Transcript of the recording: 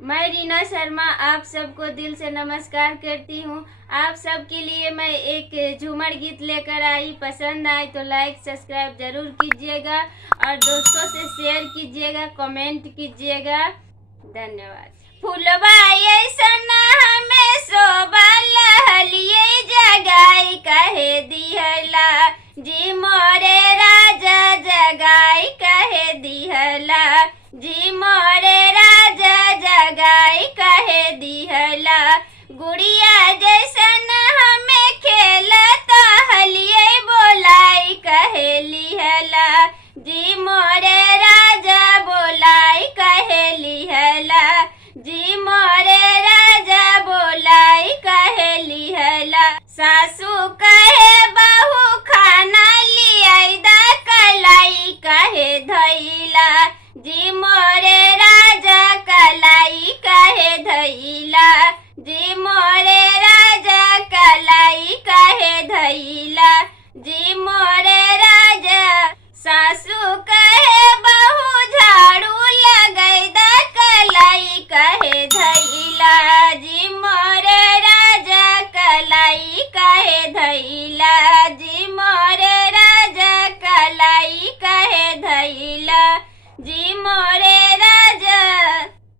मैं रीना शर्मा आप सबको दिल से नमस्कार करती हूँ। आप सबके लिए मैं एक झूमर गीत लेकर आई। पसंद आए तो लाइक सब्सक्राइब जरूर कीजिएगा और दोस्तों से शेयर कीजिएगा, कमेंट कीजिएगा। धन्यवाद। फूलबा ऐसन हमें शोभा लहलिए जगाई कहे दिहला जी मोरे राजा जगाई कहे दिहला जी मोरे राजा जगाई कहे दिहला। गुड़िया जैसन हमें खेलत हलिए बोलाई कहे लिहला जी मोरे राजा बोलाई कहे लिहला जी मोरे राजा बोलाई कहे लिहला। सासू कहे बहू खाना लियाई दा कलाई कहे धैला जी मोरे राजा कलाई कहे धैला जी मोरे राजा कलाई कहे धैला जी मोरे राजा। सासू